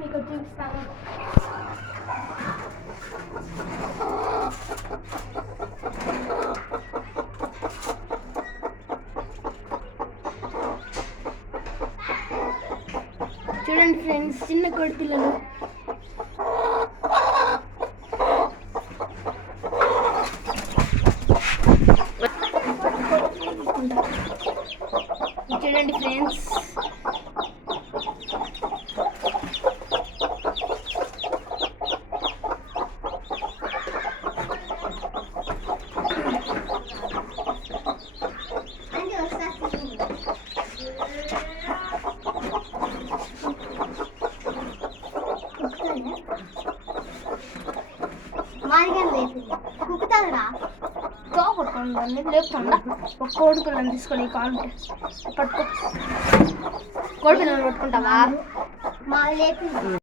మీకు చూపిస్తాను. చూడండి ఫ్రెండ్స్ చిన్న కోడి పిల్లలు చూడండి ఫ్రెండ్స్ కుక్కుతారా తోపడుతుంది లేపుతుండ ఒక కోడి పిల్లని తీసుకొని కాలు పట్టుకో కోడి పిల్లని పట్టుకుంటావా మాది లేపింది